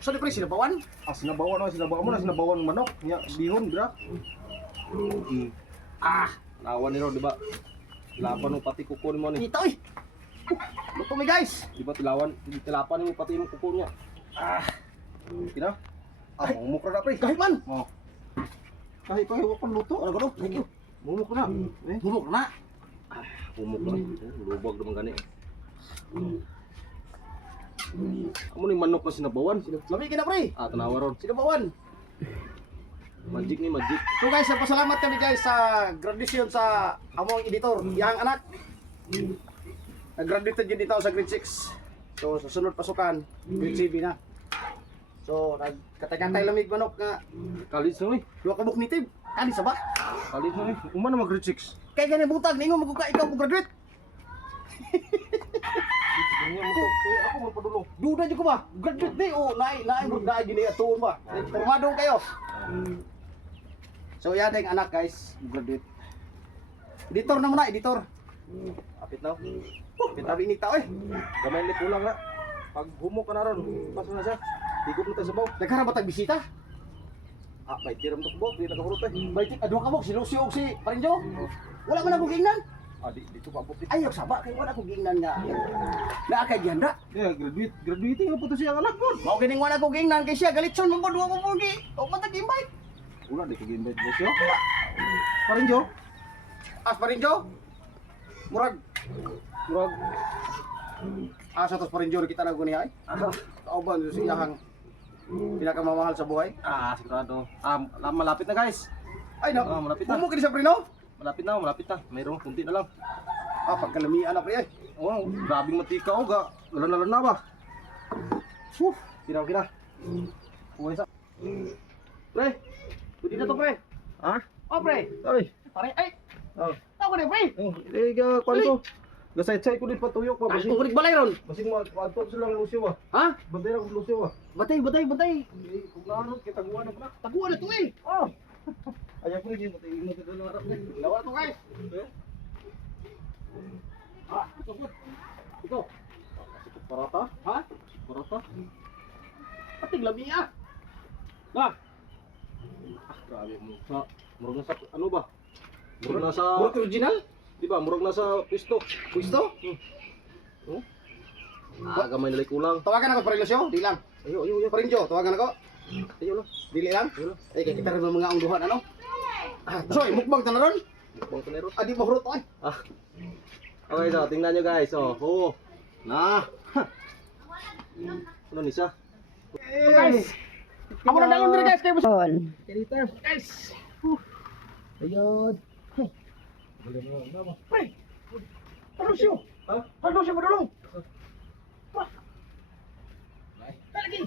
So, di pre, sinabawan? Sinabawan mo na sinabawan manok. Nya bihon bra. Lawan niro di ba? Laban mo pati kuko mo ni. Ito eh! Luto mi guys! Di ba tilapan mo pati yung kuko niya. Kina? Mumuk na pre. Kahit man! Oh. Kahit pa hiwa pang luto. Ano ko no? Thank you. Mumuk na. Bubok na! Mumuk na. Lubag naman gani. Amo ni manok na sinabawan. Lami na pre! Tanawa ron. Sinabawan! Magic ni magic. So guys, pasalamat kami guys sa graduation sa among editor, yang anak. Nag-graduate din dito sa grade 6. So sa sunod pasukan, grade 7 na. So nagkatay-katay lamig manok nga College na ni. duha ka buknitib. Kani sa ba? College na ni. Uma na mag grade 6. Kay gani butag ningo magkuka ikaw mo graduate. Nya mo to. Ako mo padulong. Duda jud ko ba? Graduate di o naay gini atuon ba? Formado kayo. So yan ang anak guys, graduate. Editor na muna, editor. Apit na. Kapit na binita oy. Gamay ni kulang na. Pag humok ka na ron, paso na siya. Ikot mo tayo sa baw. Nagkarabat ang bisita. May tiram to ko, di nakahurot eh. Baytik adwa ka mo si Lucio og si Parinjo. Wala man ako gingnan. Dito pa puti. Ayaw saba kay wala ko gingnan nga. Na kay gihanda. Graduating na po to siya ang anak ko. Mao gining wala ko gingnan kay siya galitson mo duwa mo pogi. O matag invite. Wala, di ko gi-invite mo siya. Parin Jo. Parinjo. Murag Murag. sa tos Parinjo kita na guni ay. Kauban sa iyang pinakamamahal sa buhay. Sigurado. Malapit na guys. Ay no. Malapit na. Kumo kini sa Prino. Malapit na. Mayroong kunti na lang. Pagkalamian na pre ay. Oh, grabing matika o ga. Lalan na ba? Kina. Uwi sa. Pre. Pwede na to pre. Oh pre. Ay. Pare ay. Oh. Ako na pre. Kuan ko. Gasay-say ko din patuyok pa. Basing ko balay ron. Basing mo adto sila ng Lucio ba? Ha? Bantay lang Lucio ba? Batay. Kung naano kita guwan na ba? Taguan na to eh. Oh. Ayaw ko rin yung matay mo na harap na. Lawa to guys. Ito. Parata? Ha? Parata? Pating lamia. Nah. Grabe mo. Murag na sa ano ba? Murag na sa Murag original? Di ba? Murag na sa pisto. Puesto? Oh. Gamay nilay kulang. Tawagan ako Parinjo, di lang. Ayo. Parinjo, tawagan ako. Ayo lang. Dili lang. Ay kay kita rin mga ungguhan ano? Soy, mukbang ta na ron. Bang tanero. Adi mo hurot ay. Okay, so tingnan nyo guys. Oh. Na. Ano ni siya? Guys. Amo na dalon diri guys kay bus. Dito. Guys. Ayun. Pre. Ano siyo? Ano siyo madulong? Lagi.